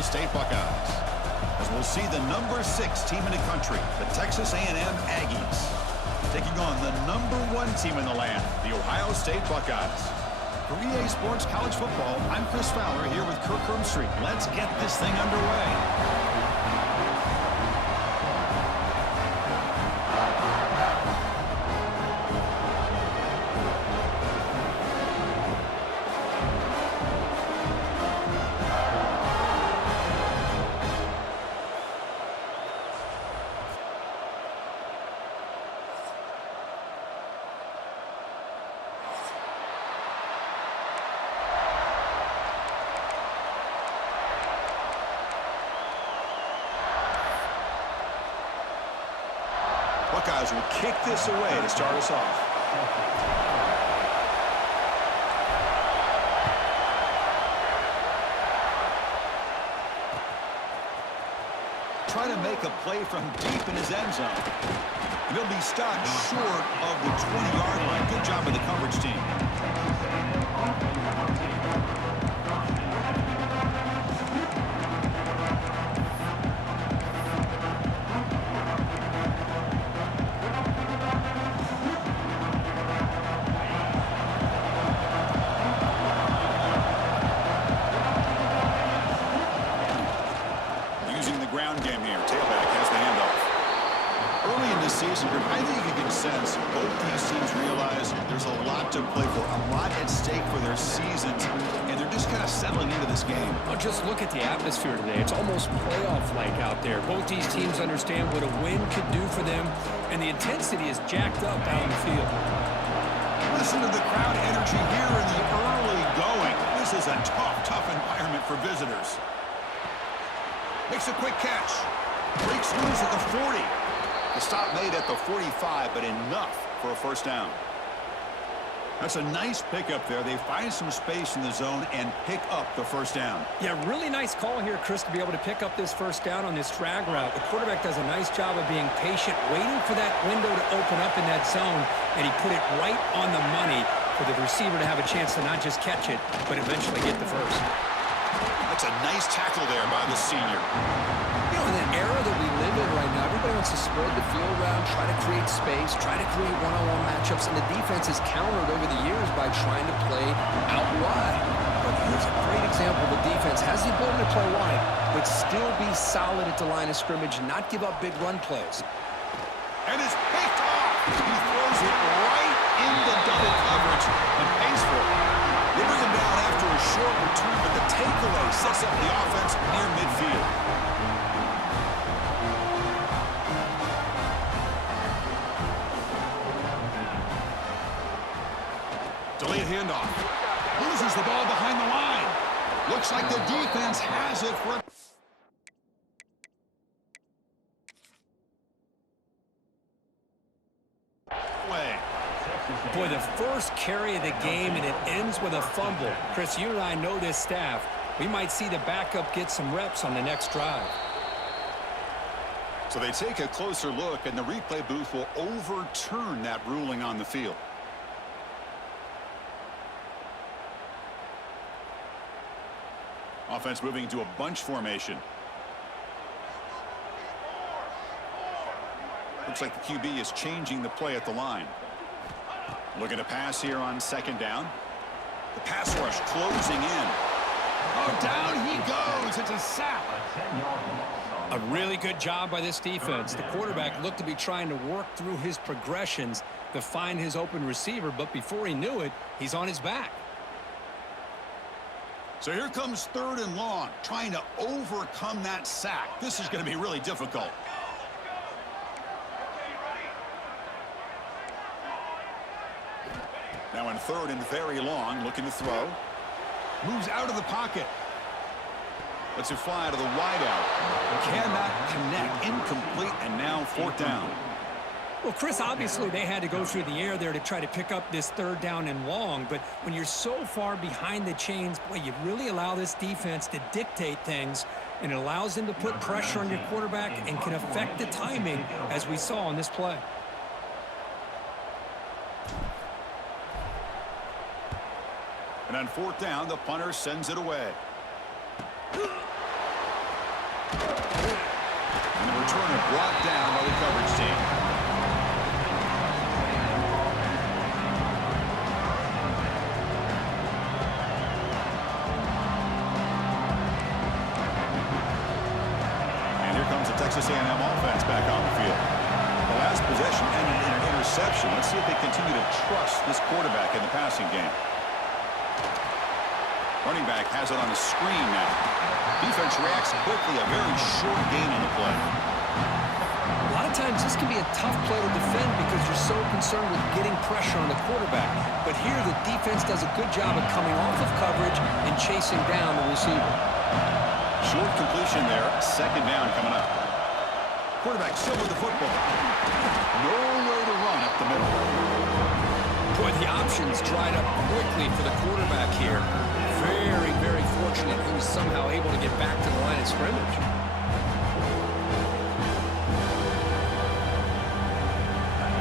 Ohio State Buckeyes. As we'll see the number 6 team in the country, the Texas A&M Aggies, taking on the number 1 team in the land, the Ohio State Buckeyes. For EA Sports College Football, I'm Chris Fowler here with Kirk Street. Let's get this thing underway. Buckeyes will kick this away to start us off. Try to make a play from deep in his end zone. And he'll be stopped short of the 20-yard line. Good job of the coverage team. Game here. Tailback has the handoff. Early in the season, I think you can sense both these teams realize there's a lot to play for, a lot at stake for their seasons, and they're just kind of settling into this game. Well, just look at the atmosphere today. It's almost playoff-like out there. Both these teams understand what a win could do for them, and the intensity is jacked up out in the field. Listen to the crowd energy here in the early going. This is a tough environment for visitors. Makes a quick catch. Breaks loose at the 40. The stop made at the 45, but enough for a first down. That's a nice pickup there. They find some space in the zone and pick up the first down. Yeah, really nice call here, Chris, to be able to pick up this first down on this drag route. The quarterback does a nice job of being patient, waiting for that window to open up in that zone, and he put it right on the money for the receiver to have a chance to not just catch it, but eventually get the first. That's a nice tackle there by the senior. You know, in the era that we live in right now, everybody wants to spread the field around, try to create space, try to create one-on-one matchups, and the defense is countered over the years by trying to play out wide. But here's a great example. The defense has the ability to play wide, but still be solid at the line of scrimmage and not give up big run plays. And it's picked off. He throws it right into double coverage and pays for it. They bring him down after a short return, but the takeaway sets up the offense near midfield. Delayed handoff. Loses the ball behind the line. Looks like the defense has it for a play. Boy, the first carry of the game, and it ends with a fumble. Chris, you and I know this staff. We might see the backup get some reps on the next drive. So they take a closer look, and the replay booth will overturn that ruling on the field. Offense moving into a bunch formation. Looks like the QB is changing the play at the line. Looking to pass here on second down. The pass rush closing in. Oh, down he goes. It's a sack. A really good job by this defense. The quarterback looked to be trying to work through his progressions to find his open receiver, but before he knew it, he's on his back. So here comes 3rd and long, trying to overcome that sack. This is going to be really difficult. Now in 3rd and very long, looking to throw. Moves out of the pocket. Lets it fly to the wideout. Cannot connect. Incomplete, and now 4th down. Well, Chris, obviously they had to go through the air there to try to pick up this 3rd down and long, but when you're so far behind the chains, boy, you really allow this defense to dictate things, and it allows them to put pressure on your quarterback and can affect the timing, as we saw on this play. And on 4th down, the punter sends it away. And the returner brought down by the coverage team. And here comes the Texas A&M offense back on the field. The last possession ended in an interception. Let's see if they continue to trust this quarterback in the passing game. Running back has it on the screen now. Defense reacts quickly. A very short gain on the play. A lot of times this can be a tough play to defend because you're so concerned with getting pressure on the quarterback. But here the defense does a good job of coming off of coverage and chasing down the receiver. Short completion there. Second down coming up. Quarterback still with the football. Nowhere to run up the middle. Boy, the options dried up quickly for the quarterback here. Very, very fortunate he was somehow able to get back to the line of scrimmage.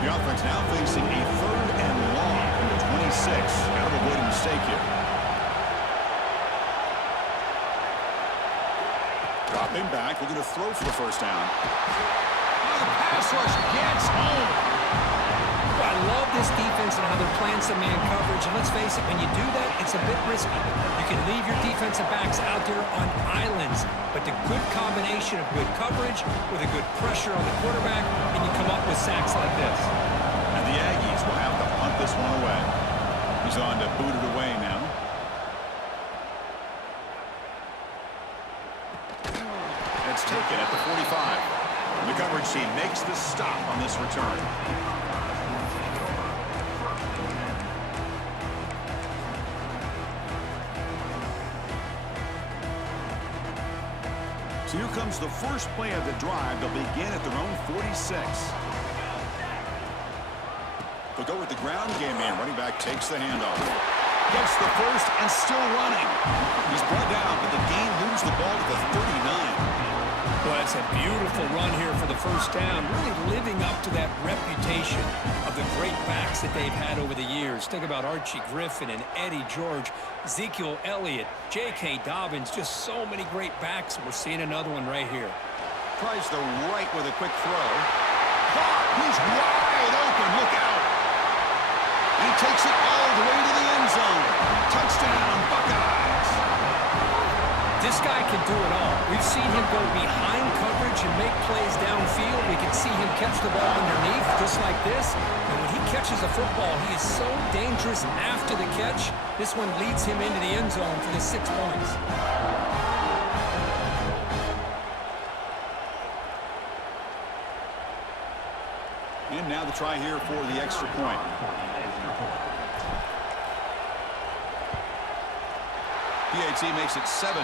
The offense now facing a 3rd and long from the 26. Got to avoid a mistake here. Dropping back, looking to throw for the first down. Oh, the pass rush gets home. I love this defense and how they're playing some man coverage. And let's face it, when you do that, it's a bit risky. You can leave your defensive backs out there on islands. But the good combination of good coverage with a good pressure on the quarterback, and you come up with sacks like this. And the Aggies will have to punt this one away. He's on to boot it away now. And it's taken at the 45. The coverage team makes the stop on this return. So here comes the first play of the drive. They'll begin at their own 46. They'll go with the ground game man. Running back takes the handoff. Gets the first and still running. He's brought down, but the gain moves the ball to the 39. Well, that's a beautiful run here for the first down. Really living up to that reputation of the great backs that they've had over the years. Think about Archie Griffin and Eddie George, Ezekiel Elliott, J.K. Dobbins, just so many great backs. And we're seeing another one right here. Tries the right with a quick throw. He's wide open. Look out. And he takes it all the way to the end zone. Touchdown, Buckeyes. This guy can do it all. We've seen him go behind coverage and make plays downfield. We can see him catch the ball underneath just like this. And when he catches a football, he is so dangerous after the catch. This one leads him into the end zone for the 6 points. And now the try here for the extra point. PAT makes it 7-0.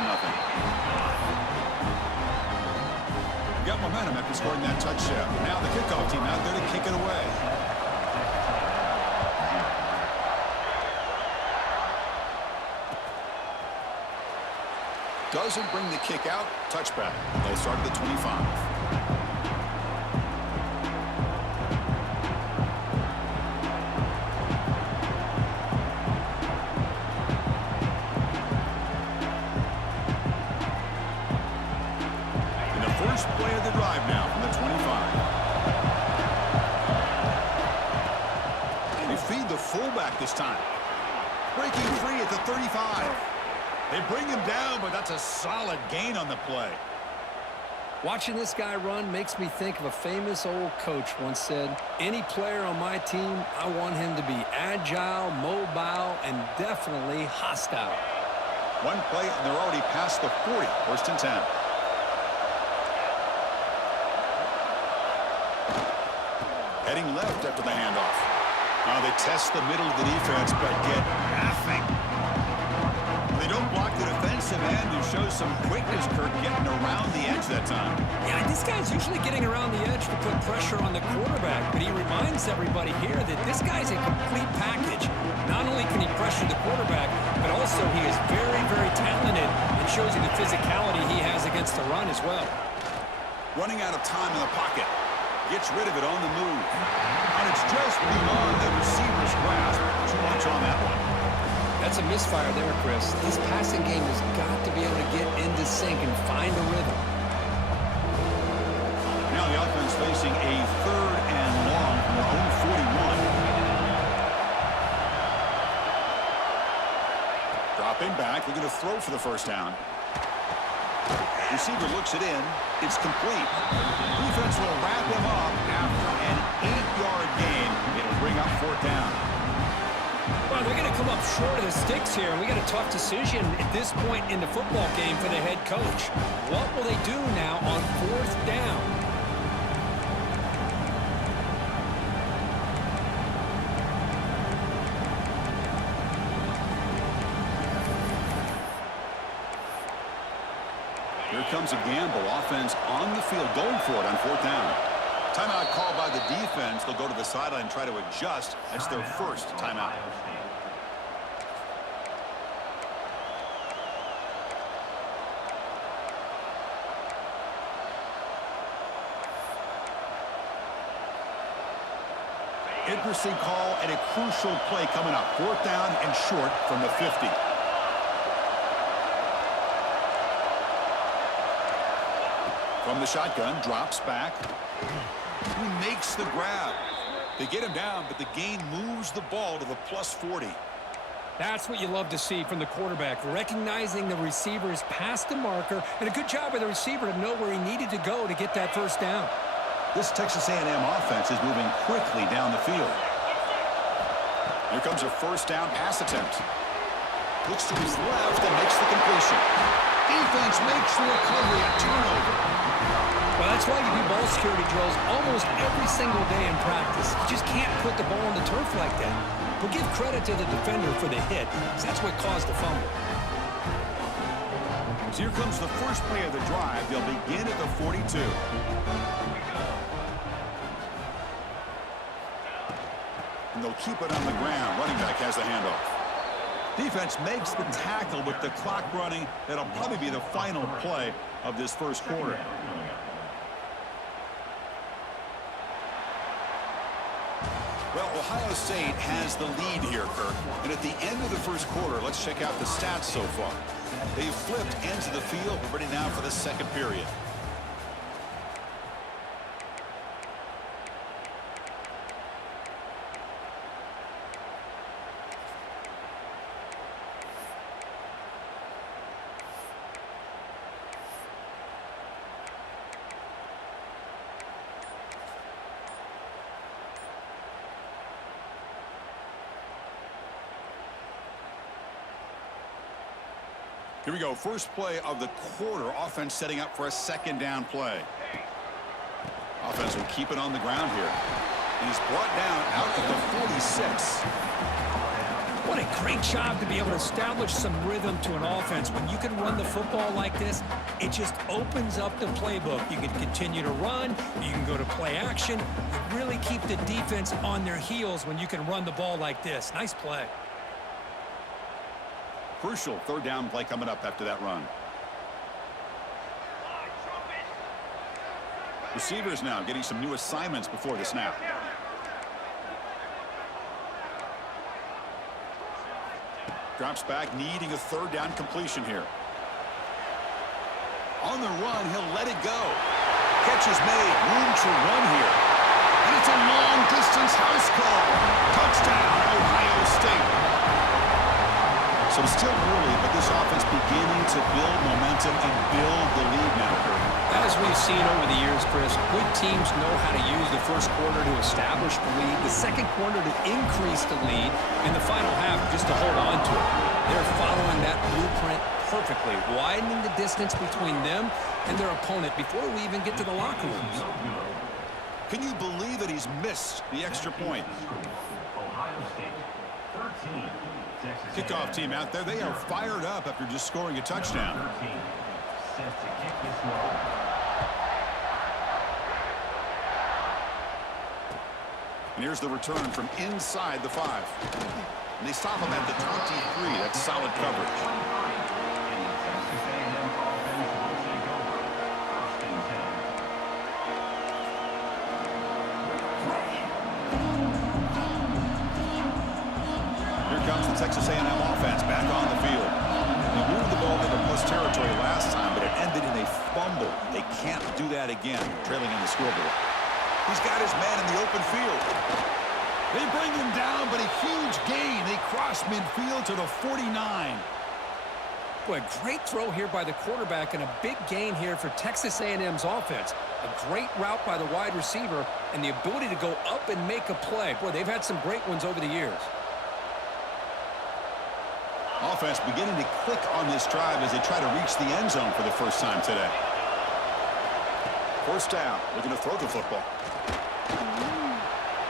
Got momentum after scoring that touchdown. Now the kickoff team out there to kick it away. Doesn't bring the kick out. Touchback. They'll start at the 25. First play of the drive now from the 25. They feed the fullback this time. Breaking free at the 35. They bring him down, but that's a solid gain on the play. Watching this guy run makes me think of a famous old coach once said, any player on my team, I want him to be agile, mobile, and definitely hostile. One play, and they're already past the 40. First and 10. Heading left after the handoff. Now they test the middle of the defense, but get nothing. They don't block the defensive end who shows some quickness, Kirk, getting around the edge that time. Yeah, this guy's usually getting around the edge to put pressure on the quarterback, but he reminds everybody here that this guy's a complete package. Not only can he pressure the quarterback, but also he is very, very talented and shows you the physicality he has against the run as well. Running out of time in the pocket. Gets rid of it on the move. And it's just beyond the receiver's grasp. Too much on that one. That's a misfire there, Chris. This passing game has got to be able to get into sync and find a rhythm. Now the offense facing a 3rd and long from their own 41. Dropping back, looking to throw for the first down. Receiver looks it in. It's complete. Defense will wrap him up after an 8-yard gain. It'll bring up 4th down. Well, they're going to come up short of the sticks here, and we got a tough decision at this point in the football game for the head coach. What will they do now on 4th down? Here comes a gamble. Offense on the field, going for it on 4th down. Timeout called by the defense. They'll go to the sideline and try to adjust. That's their first timeout. Interesting call and a crucial play coming up. 4th down and short from the 50. From the shotgun, drops back. He makes the grab. They get him down, but the gain moves the ball to the +40. That's what you love to see from the quarterback, recognizing the receiver's past the marker, and a good job by the receiver to know where he needed to go to get that first down. This Texas A&M offense is moving quickly down the field. Here comes a first down pass attempt. Looks to his left and makes the completion. Defense makes the recovery, a turnover. Well, that's why you do ball security drills almost every single day in practice. You just can't put the ball on the turf like that. But give credit to the defender for the hit, because that's what caused the fumble. So here comes the first play of the drive. They'll begin at the 42. And they'll keep it on the ground. Running back has the handoff. Defense makes the tackle with the clock running. That'll probably be the final play of this first quarter. Well, Ohio State has the lead here, Kirk. And at the end of the first quarter, let's check out the stats so far. They've flipped ends of the field. We're ready now for the second period. Here we go. First play of the quarter. Offense setting up for a second down play. Offense will keep it on the ground here. He's brought down out at the 46. What a great job to be able to establish some rhythm to an offense. When you can run the football like this, it just opens up the playbook. You can continue to run. You can go to play action. You really keep the defense on their heels when you can run the ball like this. Nice play. Crucial third down play coming up after that run. Receivers now getting some new assignments before the snap. Drops back, needing a third down completion here. On the run, he'll let it go. Catch is made, room to run here. And it's a long-distance house call. Touchdown, Ohio State. So it's still early, but this offense beginning to build momentum and build the lead now, Kurt. As we've seen over the years, Chris, good teams know how to use the first quarter to establish the lead, the second quarter to increase the lead, and the final half just to hold on to it. They're following that blueprint perfectly, widening the distance between them and their opponent before we even get to the locker rooms. Can you believe that he's missed the extra point? Kickoff team out there. They are fired up after just scoring a touchdown. And here's the return from inside the 5. And they stop him at the 23. That's solid coverage. Texas A&M offense back on the field. They moved the ball into plus territory last time, but it ended in a fumble. They can't do that that again, trailing on the scoreboard. He's got his man in the open field. They bring him down, but a huge gain. They cross midfield to the 49. Boy, great throw here by the quarterback and a big gain here for Texas A&M's offense. A great route by the wide receiver and the ability to go up and make a play. Boy, they've had some great ones over the years. Offense beginning to click on this drive as they try to reach the end zone for the first time today. First down, looking to throw the football.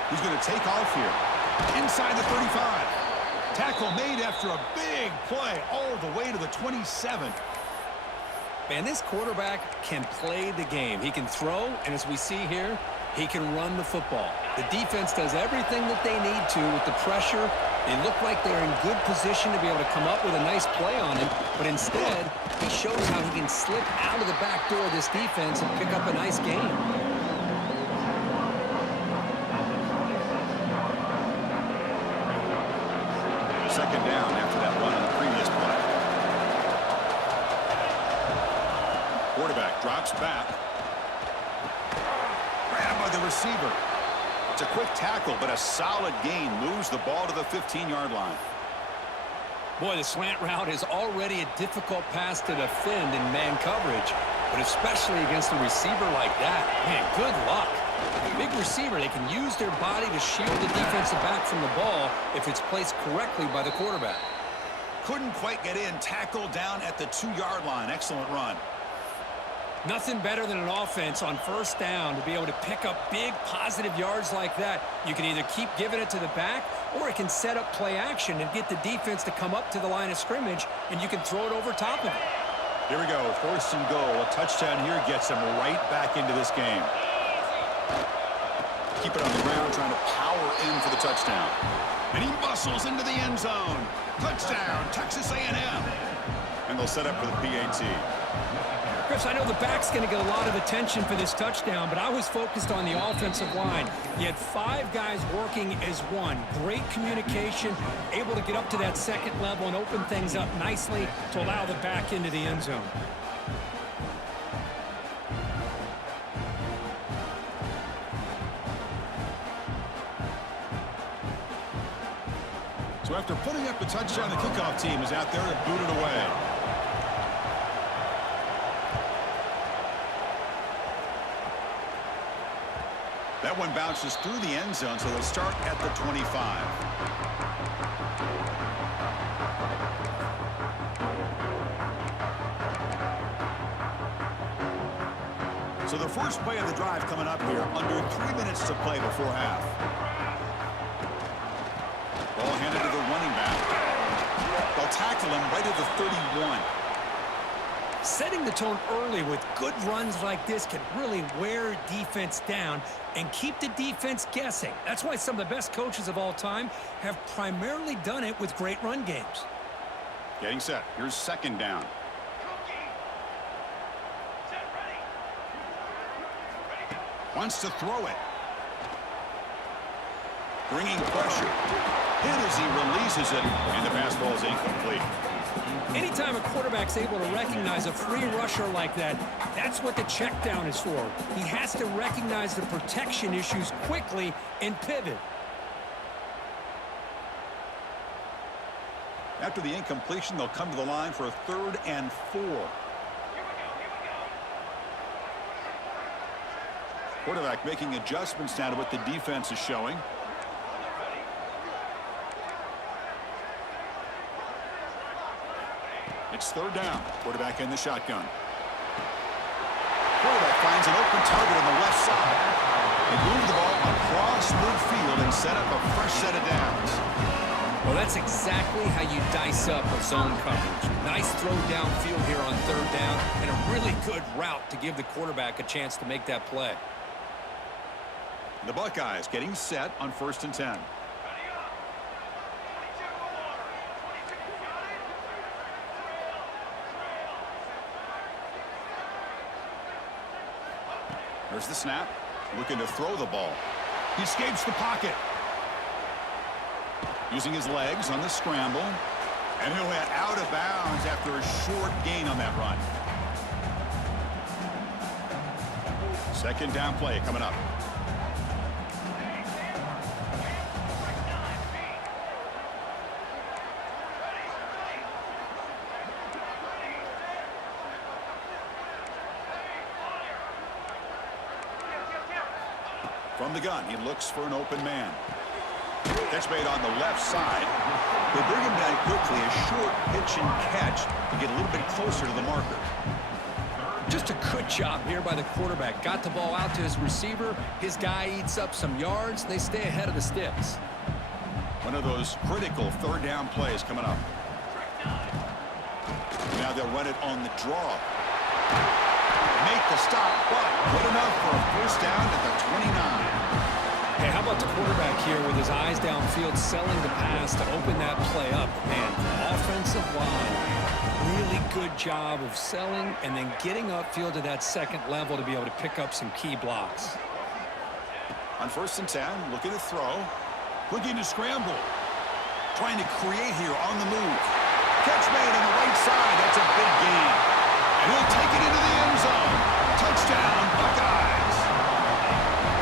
He's going to take off here. Inside the 35. Tackle made after a big play all the way to the 27. Man, this quarterback can play the game. He can throw, and as we see here, he can run the football. The defense does everything that they need to with the pressure. They look like they're in good position to be able to come up with a nice play on him, but instead, he shows how he can slip out of the back door of this defense and pick up a nice gain. Second down after that run on the previous play. Quarterback drops back. Grabbed by the receiver. It's a quick tackle, but a solid gain moves the ball to the 15-yard line. Boy, the slant route is already a difficult pass to defend in man coverage, but especially against a receiver like that. Man, good luck. Big receiver, they can use their body to shield the defensive back from the ball if it's placed correctly by the quarterback. Couldn't quite get in. Tackle down at the 2-yard line. Excellent run. Nothing better than an offense on first down to be able to pick up big positive yards like that. You can either keep giving it to the back, or it can set up play action and get the defense to come up to the line of scrimmage, and you can throw it over top of it. Here we go. First and goal. A touchdown here gets them right back into this game. Keep it on the ground, trying to power in for the touchdown. And he muscles into the end zone. Touchdown, Texas A&M. And they'll set up for the PAT. Chris, I know the back's going to get a lot of attention for this touchdown, but I was focused on the offensive line. You had 5 guys working as one. Great communication, able to get up to that second level and open things up nicely to allow the back into the end zone. So after putting up a touchdown, the kickoff team is out there to boot it away. That one bounces through the end zone, so they'll start at the 25. So the first play of the drive coming up here, under 3 minutes to play before half. Ball handed to the running back. They'll tackle him right at the 31. Setting the tone early with good runs like this can really wear defense down and keep the defense guessing. That's why some of the best coaches of all time have primarily done it with great run games. Getting set. Here's second down. Wants to throw it. Bringing pressure. Hit as he releases it, and the pass ball is incomplete. Anytime a quarterback's able to recognize a free rusher like that, that's what the check down is for. He has to recognize the protection issues quickly and pivot. After the incompletion, they'll come to the line for a 3rd and 4. Quarterback making adjustments now to what the defense is showing. It's 3rd down. Quarterback in the shotgun. Quarterback finds an open target on the left side. They move the ball across midfield and set up a fresh set of downs. Well, that's exactly how you dice up a zone coverage. Nice throw downfield here on 3rd down, and a really good route to give the quarterback a chance to make that play. The Buckeyes getting set on 1st and 10. There's the snap. Looking to throw the ball. He escapes the pocket. Using his legs on the scramble. And he'll head out of bounds after a short gain on that run. Second down play coming up. From the gun, he looks for an open man. Catch made on the left side. They bring him down quickly, a short pitch and catch to get a little bit closer to the marker. Just a good job here by the quarterback. Got the ball out to his receiver. His guy eats up some yards. They stay ahead of the sticks. One of those critical third down plays coming up. Now they'll run it on the draw. Make the stop, but good enough for a first down at the 29. Hey, how about the quarterback here with his eyes downfield, selling the pass to open that play up? Man, offensive line, really good job of selling and then getting upfield to that second level to be able to pick up some key blocks. On 1st and 10, looking to throw. Looking to scramble. Trying to create here on the move. Catch made on the right side. That's a big gain. And he'll take it into the end zone. Touchdown, Buckeyes.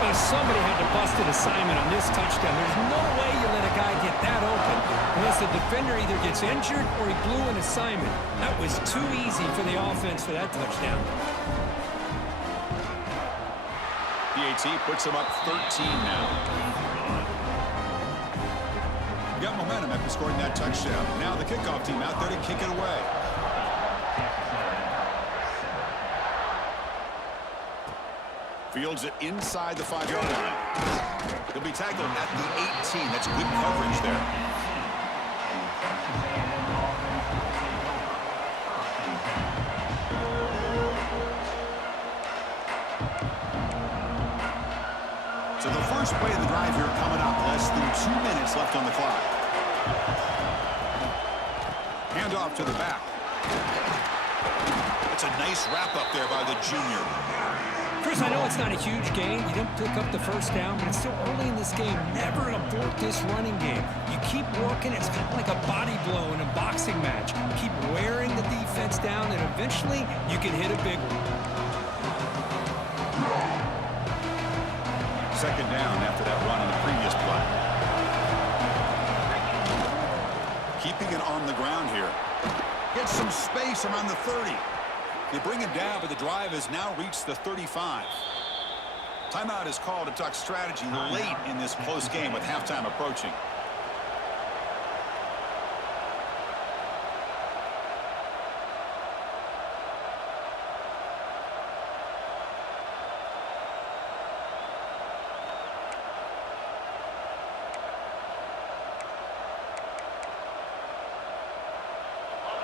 Well, somebody had to bust an assignment on this touchdown. There's no way you let a guy get that open unless the defender either gets injured or he blew an assignment. That was too easy for the offense for that touchdown. PAT puts him up 13 now. Got momentum after scoring that touchdown. Now the kickoff team out there to kick it away. Fields it inside the 5-yard line. He'll be tackled at the 18. That's good coverage there. So the first play of the drive here coming up. Less than 2 minutes left on the clock. Hand off to the back. That's a nice wrap up there by the junior. Chris, I know it's not a huge gain. You don't pick up the first down, but it's still early in this game. Never abort this running game. You keep working. It's kind of like a body blow in a boxing match. Keep wearing the defense down, and eventually you can hit a big one. Second down after that run on the previous play. Keeping it on the ground here. Get some space around the 30. They bring him down, but the drive has now reached the 35. Timeout is called to talk strategy late in this close game with halftime approaching.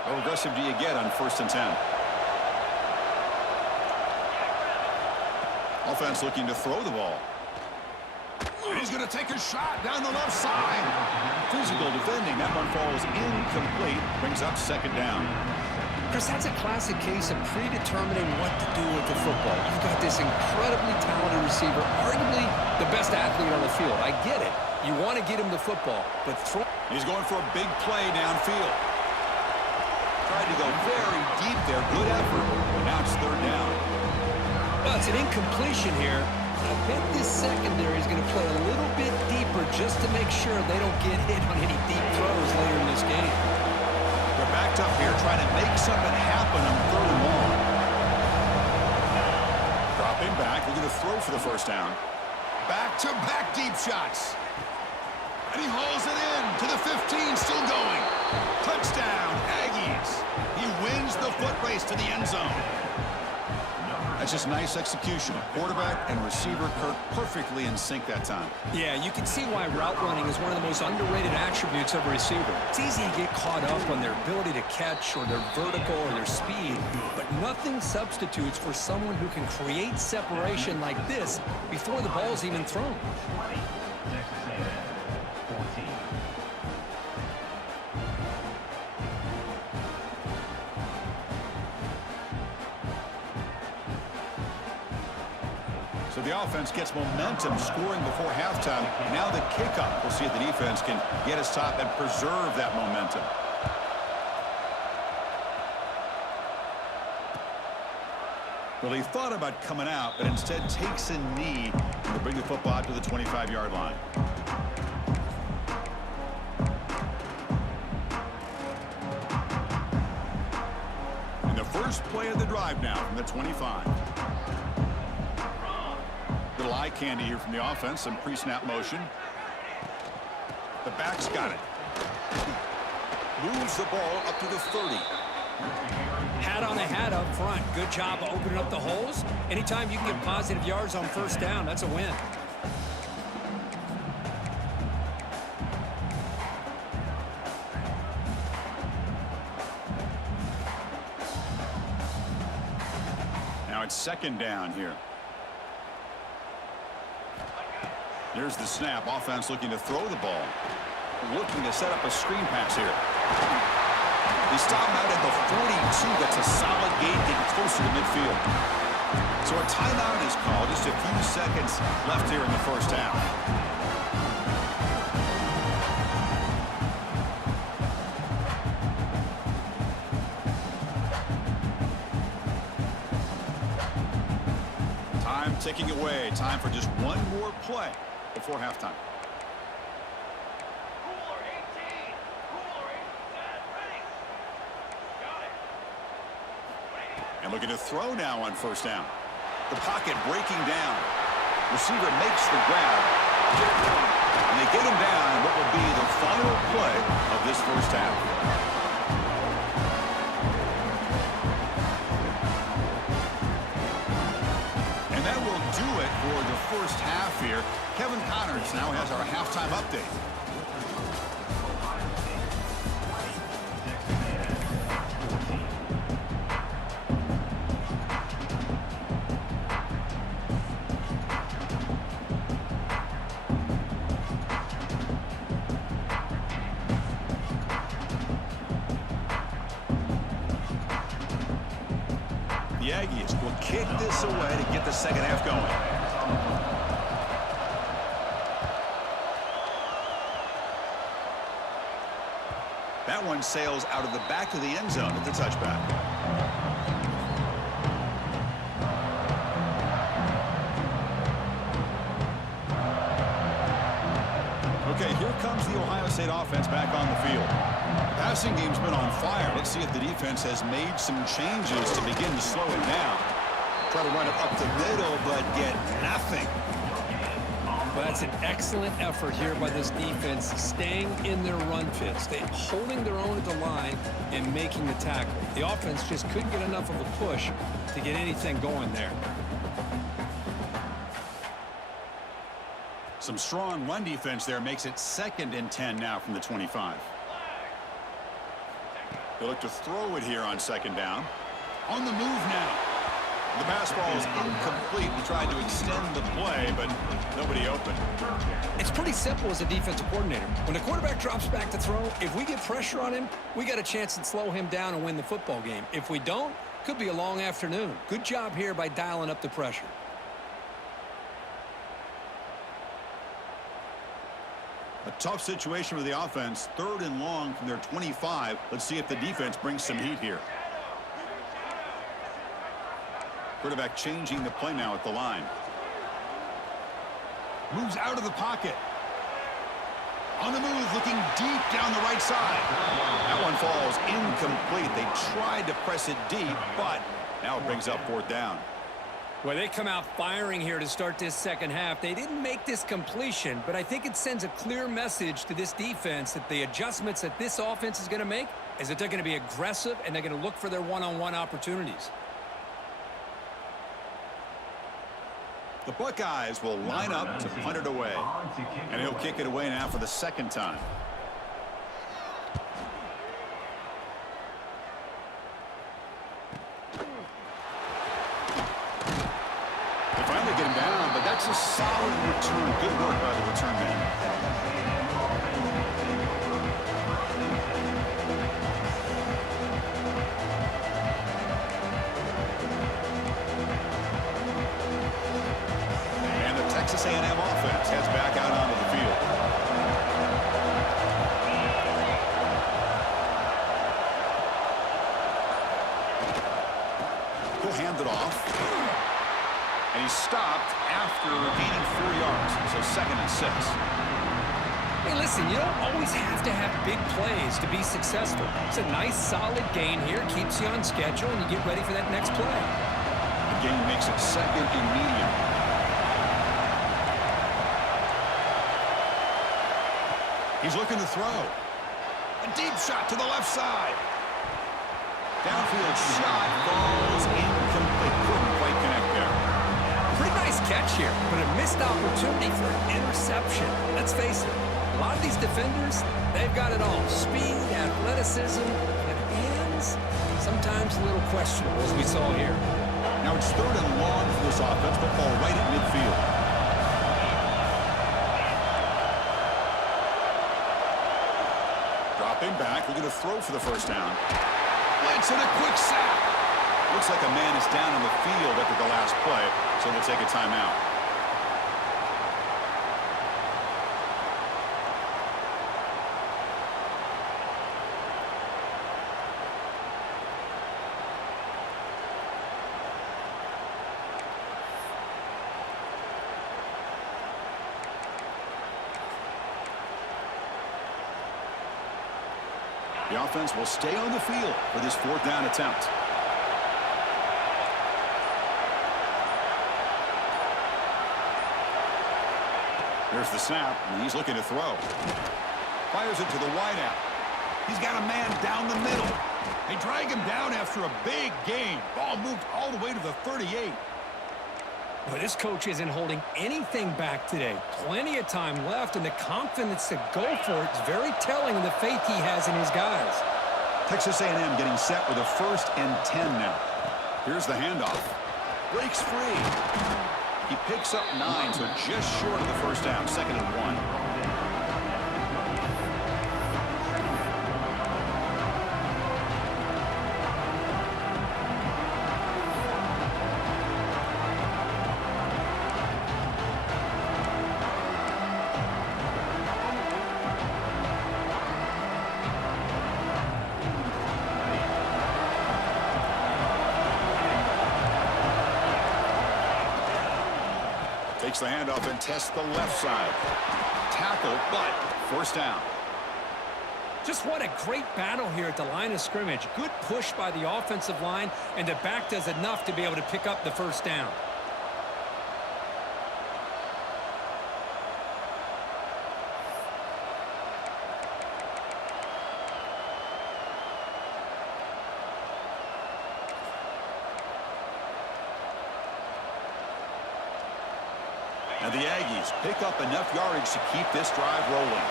How aggressive do you get on 1st and 10? Offense looking to throw the ball. He's going to take a shot down the left side. Physical defending. That one falls incomplete. Brings up second down. Chris, that's a classic case of predetermining what to do with the football. You've got this incredibly talented receiver, arguably the best athlete on the field. I get it. You want to get him the football, but throw. He's going for a big play downfield. Tried to go very deep there. Good effort. Now it's third down. Well, it's an incompletion here. I bet this secondary is going to play a little bit deeper just to make sure they don't get hit on any deep throws later in this game. They're backed up here trying to make something happen on 3rd and long. Dropping back, looking to throw for the first down. Back-to-back deep shots. And he hauls it in to the 15, still going. Touchdown, Aggies. He wins the foot race to the end zone. That's just nice execution. Quarterback and receiver Kirk perfectly in sync that time. Yeah, you can see why route running is one of the most underrated attributes of a receiver. It's easy to get caught up on their ability to catch or their vertical or their speed, but nothing substitutes for someone who can create separation like this before the ball's even thrown. So the offense gets momentum scoring before halftime. Now the kickoff. We'll see if the defense can get us top and preserve that momentum. Well, he thought about coming out, but instead takes a knee to bring the football out to the 25-yard line. And the first play of the drive now from the 25. Little eye candy here from the offense, some pre-snap motion. The back's got it. Moves the ball up to the 30. Hat on the hat up front. Good job of opening up the holes. Anytime you can get positive yards on first down, that's a win. Now it's second down here. There's the snap. Offense looking to throw the ball. Looking to set up a screen pass here. They stop him out at the 42. That's a solid gain, getting closer to midfield. So a timeout is called. Just a few seconds left here in the first half. Time ticking away. Time for just one more play before halftime. And looking to throw now on first down. The pocket breaking down. Receiver makes the grab. And they get him down in what will be the final play of this first half. And that will do it for the first half here. Kevin Connors now has our halftime update. The Aggies will kick this away to get the second half going. That one sails out of the back of the end zone at the touchback. Okay, here comes the Ohio State offense back on the field. The passing game's been on fire. Let's see if the defense has made some changes to begin to slow it down. Try to run it up the middle, but get nothing. Well, that's an excellent effort here by this defense, staying in their run fits. They holding their own at the line and making the tackle. The offense just couldn't get enough of a push to get anything going there. Some strong run defense there makes it 2nd and 10 now from the 25. They look to throw it here on second down. On the move now. The pass ball is incomplete. He tried to extend the play, but nobody open. It's pretty simple as a defensive coordinator. When the quarterback drops back to throw, if we get pressure on him, we got a chance to slow him down and win the football game. If we don't, could be a long afternoon. Good job here by dialing up the pressure. A tough situation for the offense. 3rd and long from their 25. Let's see if the defense brings some heat here. Quarterback changing the play now at the line. Moves out of the pocket. On the move, looking deep down the right side. That one falls incomplete. They tried to press it deep, but now it brings up 4th down. Well, they come out firing here to start this second half. They didn't make this completion, but I think it sends a clear message to this defense that the adjustments that this offense is going to make is that they're going to be aggressive and they're going to look for their one-on-one opportunities. The Buckeyes will line up to punt it away. And he'll kick it away now for the 2nd time. They finally get him down, but that's a solid return. Good work by the return man. Texas A&M offense heads back out onto the field. He'll hand it off. And he's stopped after gaining 4 yards, so 2nd and 6. Hey, listen, you don't always have to have big plays to be successful. It's a nice, solid gain here, keeps you on schedule, and you get ready for that next play. The gain makes it 2nd and medium. He's looking to throw. A deep shot to the left side. Downfield shot falls incomplete. Couldn't quite connect there. Pretty nice catch here, but a missed opportunity for an interception. Let's face it, a lot of these defenders, they've got it all. Speed, athleticism, but hands, sometimes a little questionable, as we saw here. Now it's 3rd and long for this offense, but ball right at midfield. Dropping back, looking to throw for the first down. Blitz and a quick sack. Looks like a man is down in the field after the last play, so they'll take a timeout. The offense will stay on the field for this 4th down attempt. Here's the snap, and he's looking to throw. Fires it to the wideout. He's got a man down the middle. They drag him down after a big gain. Ball moved all the way to the 38. Boy, this coach isn't holding anything back today. Plenty of time left, and the confidence to go for it is very telling of the faith he has in his guys. Texas A&M getting set with a 1st and 10 now. Here's the handoff. Breaks free. He picks up 9, so just short of the first down, 2nd and 1. Takes the handoff and tests the left side. Tackle, but 1st down. Just what a great battle here at the line of scrimmage. Good push by the offensive line, and the back does enough to be able to pick up the 1st down. And the Aggies pick up enough yardage to keep this drive rolling.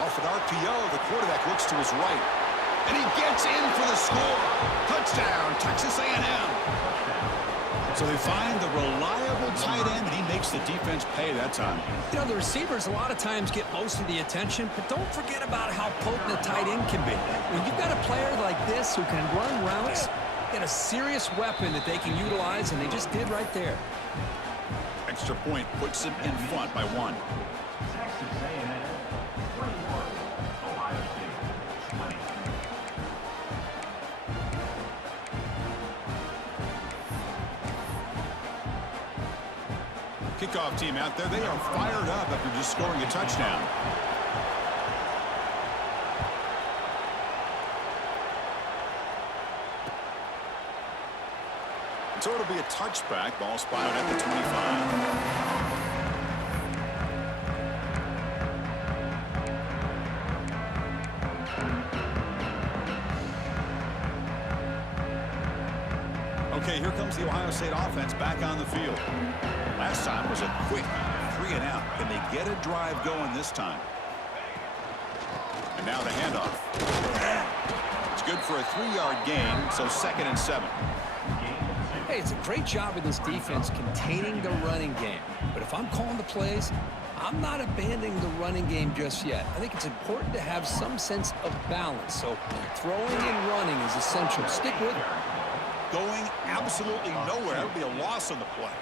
Off an RPO, the quarterback looks to his right. And he gets in for the score. Touchdown, Texas A&M. So they find the reliable tight end, and he makes the defense pay that time. You know, the receivers a lot of times get most of the attention, but don't forget about how potent a tight end can be. When you've got a player like this who can run routes, get a serious weapon that they can utilize, and they just did right there. Extra point puts him in front by 1. Kickoff team out there, they are fired up after just scoring a touchdown. So it'll be a touchback. Ball spotted at the 25. Okay, here comes the Ohio State offense back on the field. Last time was a quick 3 and out. Can they get a drive going this time? And now the handoff. It's good for a 3-yard gain, so 2nd and 7. Hey, it's a great job of this defense containing the running game. But if I'm calling the plays, I'm not abandoning the running game just yet. I think it's important to have some sense of balance. So throwing and running is essential. Stick with it. Going absolutely nowhere. That would be a loss on the play.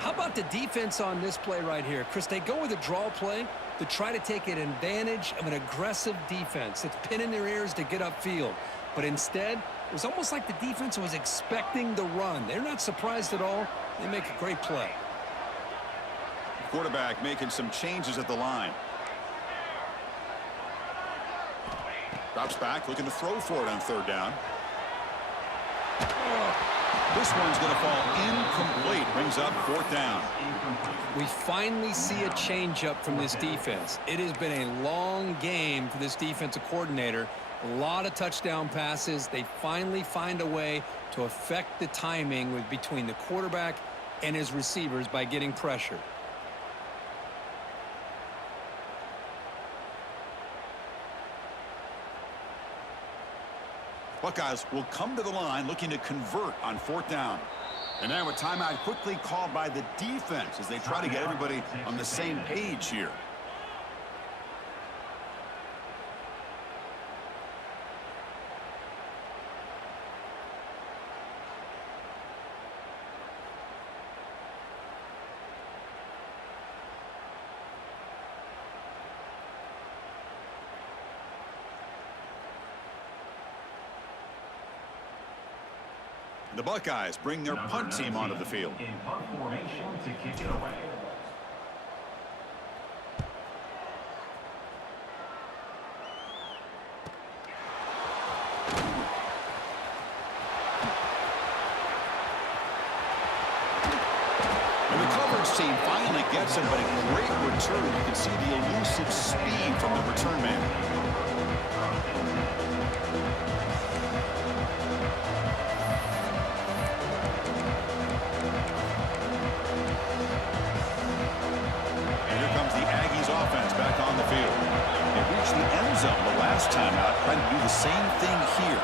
How about the defense on this play right here? Chris, they go with a draw play to try to take an advantage of an aggressive defense that's pinning their ears to get upfield. but instead, it was almost like the defense was expecting the run. They're not surprised at all. They make a great play. Quarterback making some changes at the line. Drops back, looking to throw for it on third down. This one's going to fall incomplete. Brings up fourth down. We finally see a change-up from this defense. It has been a long game for this defensive coordinator. A lot of touchdown passes. They finally find a way to affect the timing between the quarterback and his receivers by getting pressure. Buckeyes will come to the line looking to convert on fourth down. And now a timeout quickly called by the defense as they try to get everybody on the same page here. The Buckeyes bring their punt team onto the field. In punt formation to kick it away. And the coverage team finally gets him, but a great return. You can see the elusive speed from the return man. Back on the field. They reached the end zone the last time out, trying to do the same thing here.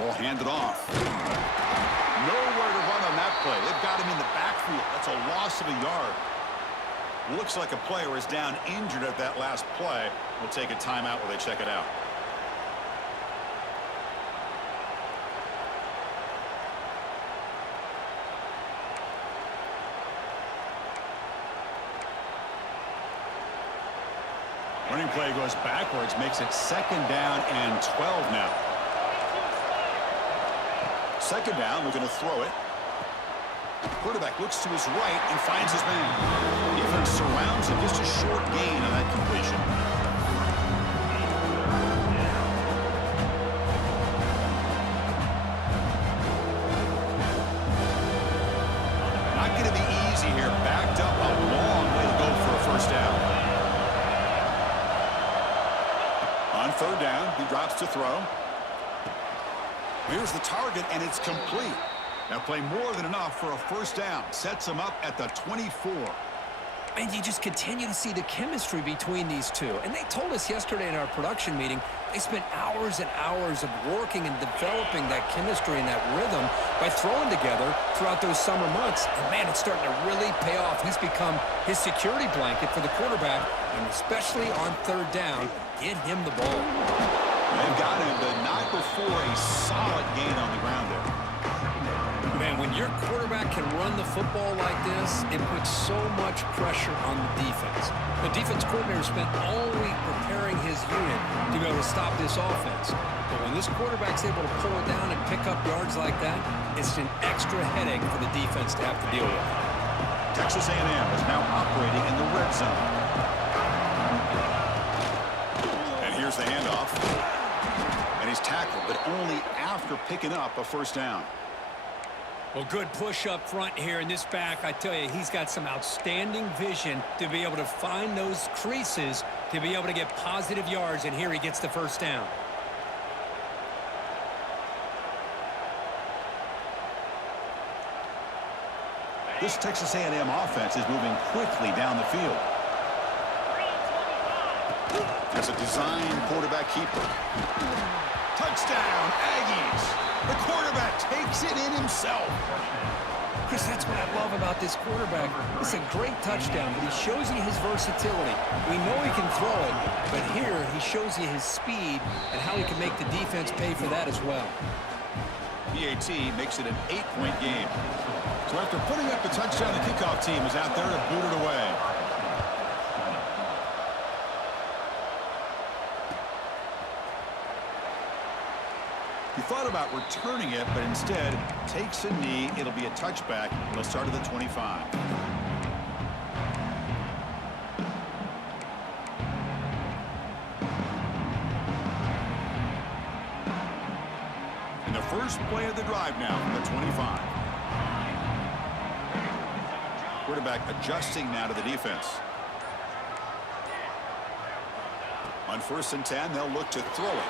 Ball handed off. Nowhere to run on that play. They've got him in the backfield. That's a loss of a yard. Looks like a player is down injured at that last play. We'll take a timeout while they check it out. Running play goes backwards, makes it second down and 12 now. Second down, we're going to throw it. Quarterback looks to his right and finds his man. Defense surrounds him, just a short gain on that completion. Not going to be easy here. Backed up a long way to go for a first down. On third down, he drops to throw. Here's the target, and it's complete. Now play more than enough for a first down. Sets him up at the 24. And you just continue to see the chemistry between these two. And they told us yesterday in our production meeting, they spent hours and hours of working and developing that chemistry and that rhythm by throwing together throughout those summer months. And, man, it's starting to really pay off. He's become his security blanket for the quarterback, and especially on third down, get him the ball. They've got him, but not before a solid gain on the ground there. Man, when your quarterback can run the football like this, it puts so much pressure on the defense. The defense coordinator spent all week preparing his unit to be able to stop this offense. But when this quarterback's able to pull it down and pick up yards like that, it's an extra headache for the defense to have to deal with. Texas A&M is now operating in the red zone. And here's the handoff. And he's tackled, but only after picking up a first down. Well, good push up front here in this back. I tell you, he's got some outstanding vision to be able to find those creases to be able to get positive yards, and here he gets the first down. This Texas A&M offense is moving quickly down the field. As a design quarterback keeper. Touchdown, Aggies! The quarterback takes it in himself. Chris, that's what I love about this quarterback. It's a great touchdown, but he shows you his versatility. We know he can throw it, but here he shows you his speed and how he can make the defense pay for that as well. BAT makes it an 8-point game. So after putting up the touchdown, the kickoff team is out there to boot it away. He thought about returning it, but instead takes a knee. It'll be a touchback. He'll start at the 25. And the first play of the drive now from the 25. Quarterback adjusting now to the defense. On 1st and 10, they'll look to throw it.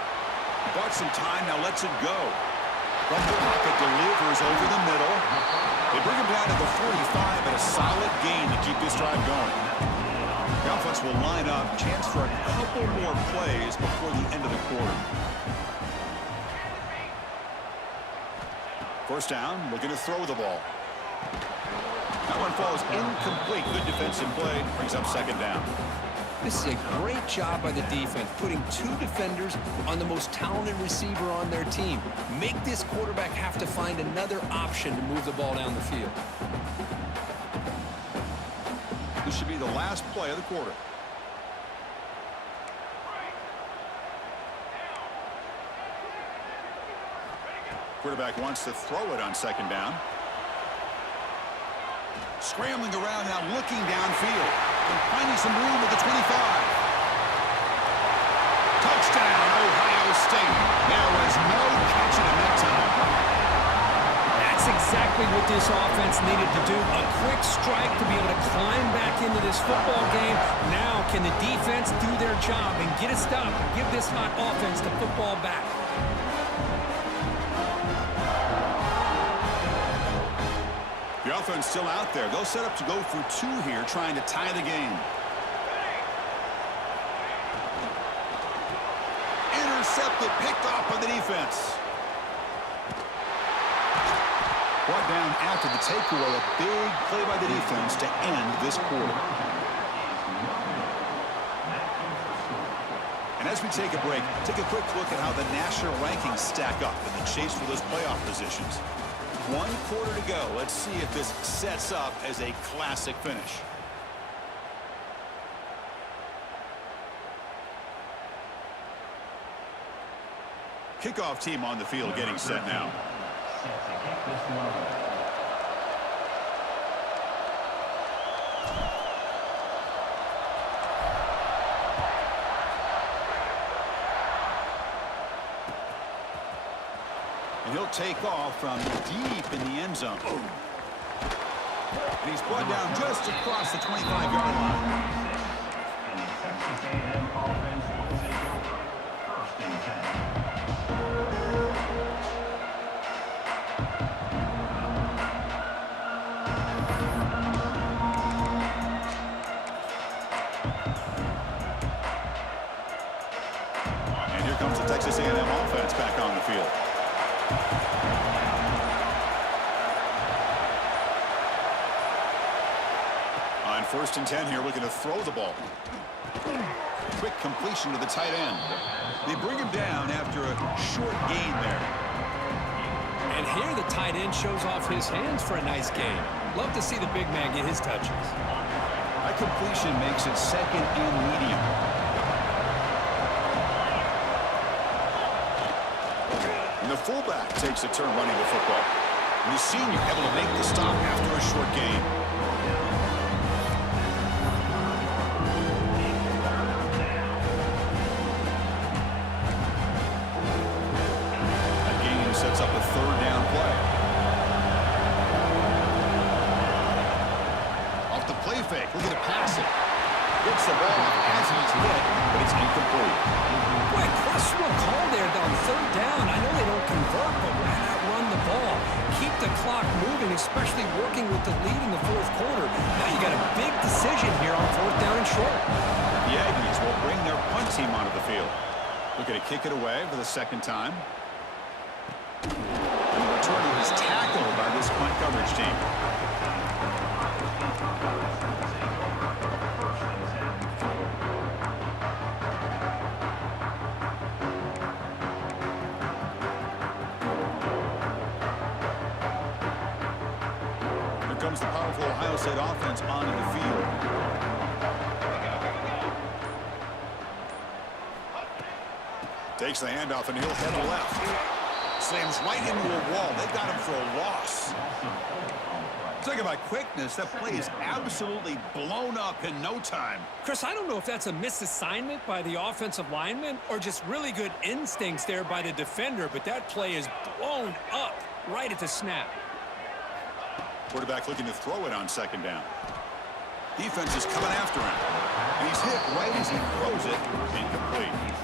He bought some time, now lets it go. From the pocket, delivers over the middle. They bring him down to the 45 and a solid gain to keep this drive going. The offense will line up. Chance for a couple more plays before the end of the quarter. First down, looking to throw the ball. That one falls incomplete. Good defensive play. Brings up 2nd down. This is a great job by the defense, putting 2 defenders on the most talented receiver on their team. Make this quarterback have to find another option to move the ball down the field. This should be the last play of the quarter. Quarterback wants to throw it on 2nd down. Scrambling around now, looking downfield. And finding some room at the 25. Touchdown, Ohio State. There was no catching him that time. That's exactly what this offense needed to do. A quick strike to be able to climb back into this football game. Now can the defense do their job and get a stop and give this hot offense the football back? The offense still out there. They'll set up to go for 2 here, trying to tie the game. Intercepted, picked off by the defense. Brought down after the takeaway. A big play by the defense to end this quarter. And as we take a break, take a quick look at how the national rankings stack up in the chase for those playoff positions. 1 quarter to go. Let's see if this sets up as a classic finish. Kickoff team on the field getting set now. And he'll take off from deep in the end zone. And he's brought down just across the 25-yard line. And here comes the Texas A&M offense back on the field. On 1st and 10 here, looking to throw the ball. Quick completion to the tight end. They bring him down after a short gain there. And here the tight end shows off his hands for a nice gain. Love to see the big man get his touches. That completion makes it 2nd and medium. And the fullback takes a turn running the football. And the senior able to make the stop after a short gain. That gain sets up a 3rd down play. Off the play fake, looking to pass it. Gets the ball as he's hit, but it's incomplete. Boy, questionable call there on 3rd down. I know they don't convert, but why not run the ball? Keep the clock moving, especially working with the lead in the 4th quarter. Now you got a big decision here on 4th down and short. The Aggies will bring their punt team onto the field. Looking to kick it away for the 2nd time. And the returner is tackled by this punt coverage team. Comes the powerful Ohio State offense onto the field. Takes the handoff and he'll head left. Slams right into a wall. They got him for a loss. Talking about quickness, that play is absolutely blown up in no time. Chris, I don't know if that's a misassignment by the offensive lineman or just really good instincts there by the defender, but that play is blown up right at the snap. Quarterback looking to throw it on second down. Defense is coming after him. And he's hit right as he throws it. Incomplete.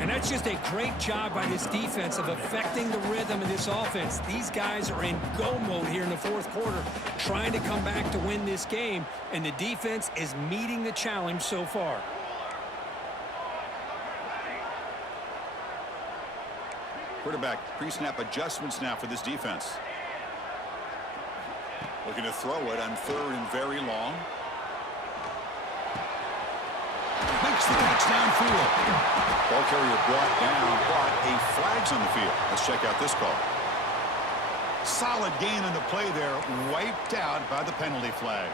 And that's just a great job by this defense of affecting the rhythm of this offense. These guys are in go mode here in the fourth quarter, trying to come back to win this game, and the defense is meeting the challenge so far. Quarterback pre-snap adjustments now for this defense. Looking to throw it on third and very long. Makes the catch downfield. Ball carrier brought down, but a flag's on the field. Let's check out this call. Solid gain on the play there, wiped out by the penalty flag.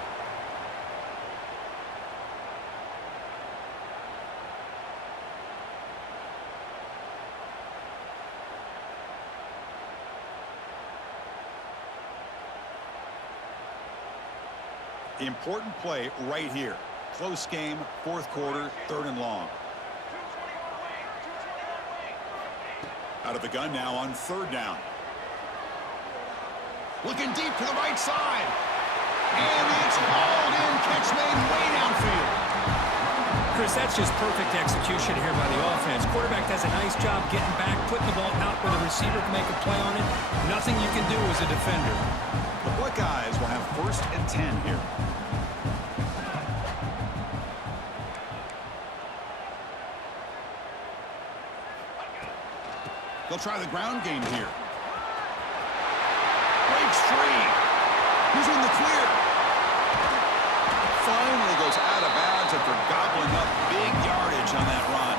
Important play right here. Close game, fourth quarter, third and long. Out of the gun now on third down. Looking deep to the right side. And it's hauled in. Catch made way downfield. Chris, that's just perfect execution here by the offense. Quarterback does a nice job getting back, putting the ball out where the receiver can make a play on it. Nothing you can do as a defender. The Buckeyes will have first and 10 here. They'll try the ground game here. Breaks free. He's in the clear. Finally goes out of bounds after gobbling up big yardage on that run.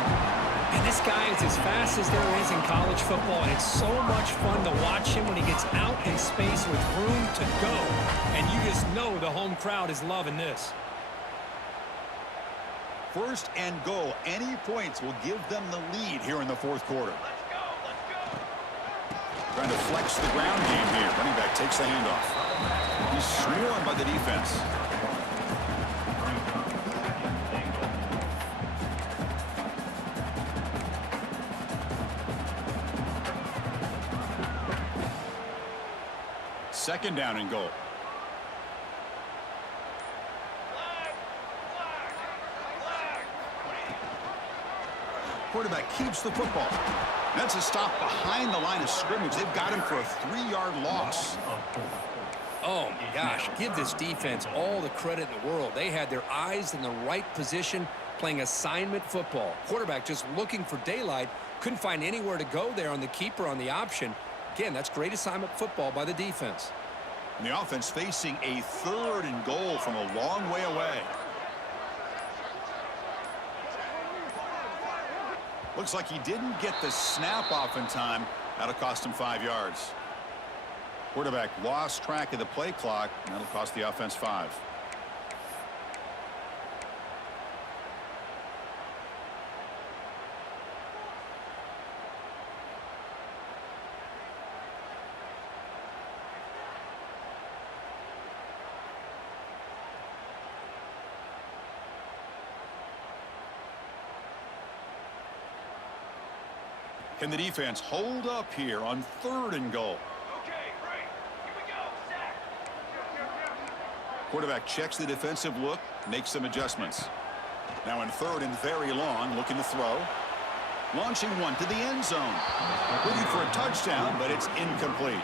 And this guy is as fast as there is in college football, and it's so much fun to watch him when he gets out in space with room to go. And you just know the home crowd is loving this. First and goal. Any points will give them the lead here in the fourth quarter. Trying to flex the ground game here. Running back takes the handoff. He's swarmed by the defense. Second down and goal. Quarterback keeps the football. That's a stop behind the line of scrimmage. They've got him for a 3-yard loss. Oh, my gosh. Give this defense all the credit in the world. They had their eyes in the right position playing assignment football. Quarterback just looking for daylight. Couldn't find anywhere to go there on the keeper on the option. Again, that's great assignment football by the defense. And the offense facing a third and goal from a long way away. Looks like he didn't get the snap off in time. That'll cost him 5 yards. Quarterback lost track of the play clock, and that'll cost the offense 5. Can the defense hold up here on third and goal? Okay, great. Here we go. Sack. Quarterback checks the defensive look, makes some adjustments. Now in third and very long, looking to throw. Launching one to the end zone. Looking for a touchdown, but it's incomplete.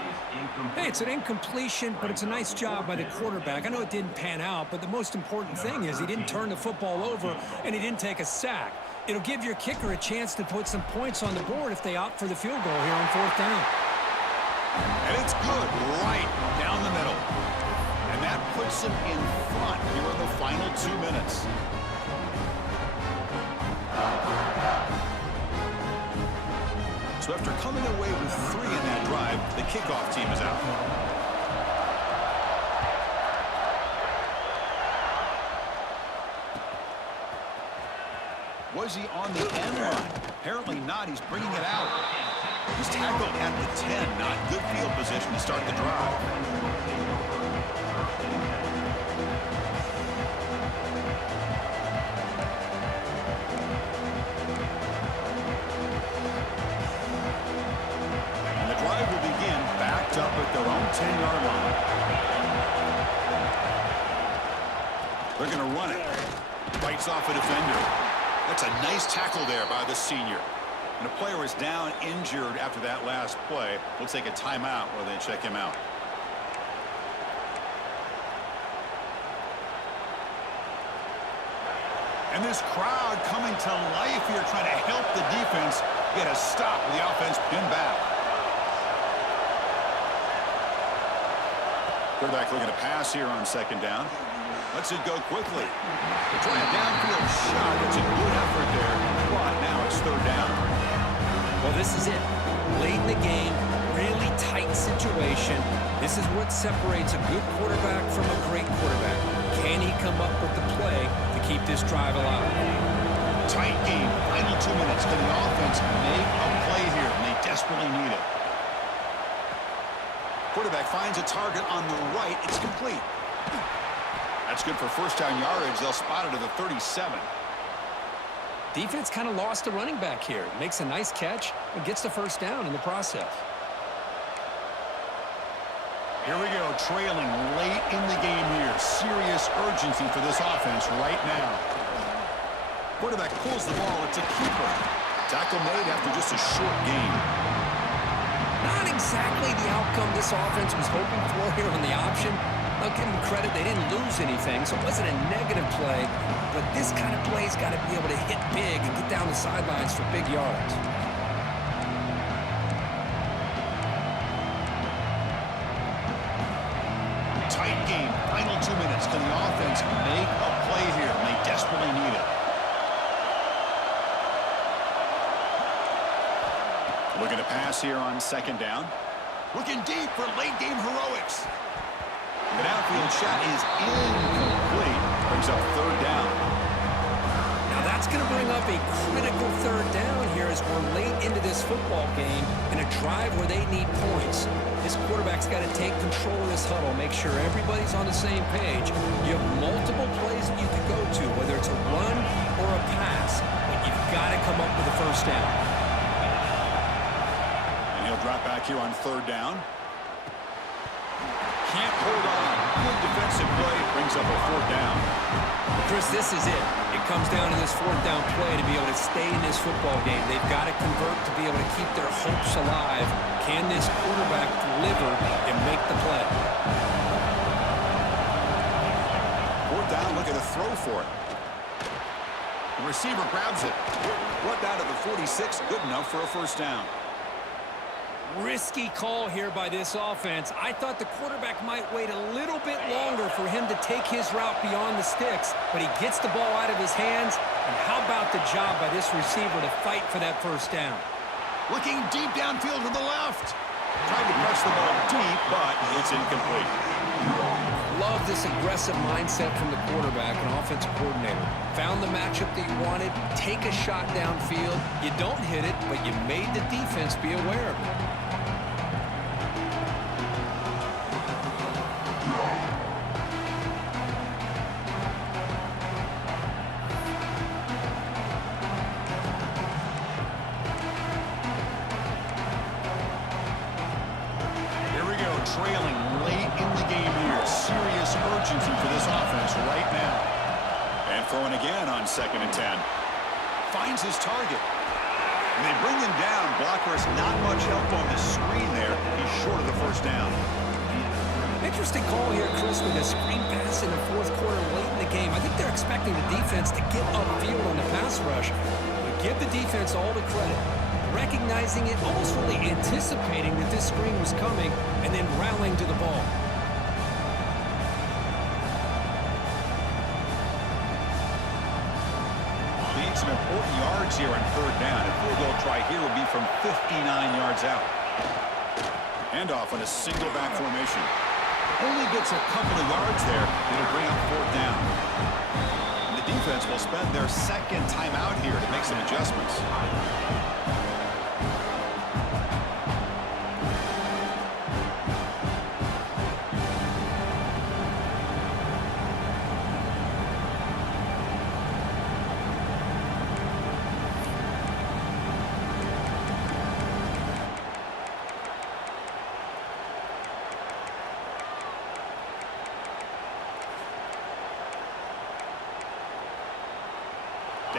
Hey, it's an incompletion, but it's a nice job by the quarterback. I know it didn't pan out, but the most important thing is he didn't turn the football over and he didn't take a sack. It'll give your kicker a chance to put some points on the board if they opt for the field goal here on fourth down. And it's good right down the middle. And that puts him in front here in the final 2 minutes. So after coming away with 3 in that drive, the kickoff team is out. Was he on the end line? Apparently not. He's bringing it out. He's tackled at the 10. Not good field position to start the drive. And the drive will begin backed up at their own 10-yard line. They're going to run it. Bites off a defender. That's a nice tackle there by the senior. And a player is down injured after that last play. We'll take a timeout while they check him out. And this crowd coming to life here, trying to help the defense get a stop with the offense pinned back. Quarterback looking to pass here on second down. Lets it go quickly. They're trying a downfield shot. That's a good effort there. But now it's third down. Well, this is it. Late in the game, really tight situation. This is what separates a good quarterback from a great quarterback. Can he come up with the play to keep this drive alive? Tight game. Final 2 minutes. Can the offense make a play here? And they desperately need it. Quarterback finds a target on the right. It's complete. That's good for first down yardage. They'll spot it at the 37. Defense kind of lost the running back here. Makes a nice catch and gets the first down in the process. Here we go, trailing late in the game here. Serious urgency for this offense right now. Quarterback pulls the ball. It's a keeper. Tackle made after just a short game. Not exactly the outcome this offense was hoping for here on the option. I'll give them credit, they didn't lose anything, so it wasn't a negative play. But this kind of play's got to be able to hit big and get down the sidelines for big yards. Tight game, final 2 minutes. Can the offense make a play here? And they desperately need it. Looking to pass here on second down. Looking deep for late game heroics. The downfield shot is incomplete. Brings up third down. Now that's going to bring up a critical third down here as we're late into this football game in a drive where they need points. This quarterback's got to take control of this huddle, make sure everybody's on the same page. You have multiple plays that you could go to, whether it's a run or a pass, but you've got to come up with a first down. And he'll drop back here on third down. Can't hold on. Good defensive play. Brings up a fourth down. Chris, this is it. It comes down to this fourth down play to be able to stay in this football game. They've got to convert to be able to keep their hopes alive. Can this quarterback deliver and make the play? Fourth down, look at a throw for it. The receiver grabs it. Brought down to the 46. Good enough for a first down. Risky call here by this offense. I thought the quarterback might wait a little bit longer for him to take his route beyond the sticks, but he gets the ball out of his hands. And how about the job by this receiver to fight for that first down? Looking deep downfield to the left. Trying to press the ball deep, but it's incomplete. Love this aggressive mindset from the quarterback and offensive coordinator. Found the matchup that you wanted, take a shot downfield. You don't hit it, but you made the defense be aware of it. Trailing late in the game here. Serious urgency for this offense right now. And throwing again on second and 10. Finds his target. And they bring him down. Blocker has not much help on the screen there. He's short of the first down. Interesting call here, Chris, with a screen pass in the fourth quarter late in the game. I think they're expecting the defense to get upfield on the pass rush. But give the defense all the credit. Recognizing it, almost really anticipating that this screen was coming, and then rallying to the ball. Need some important yards here on third down. A field goal try here would be from 59 yards out. Handoff on a single back formation. Only gets a couple of yards there. It'll bring up fourth down. And the defense will spend their second timeout here to make some adjustments.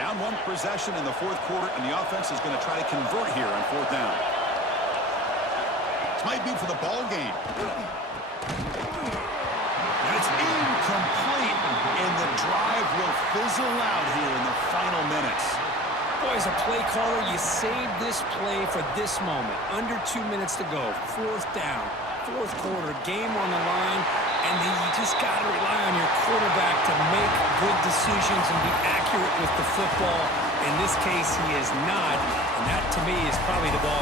Down one possession in the fourth quarter, and the offense is going to try to convert here on fourth down. This might be for the ball game. And it's incomplete, and the drive will fizzle out here in the final minutes. Boy, as a play caller, you save this play for this moment. Under 2 minutes to go. Fourth down. Fourth quarter. Game on the line. And then you just got to rely on your quarterback to make good decisions and be accurate with the football. In this case, he is not. And that, to me, is probably the ball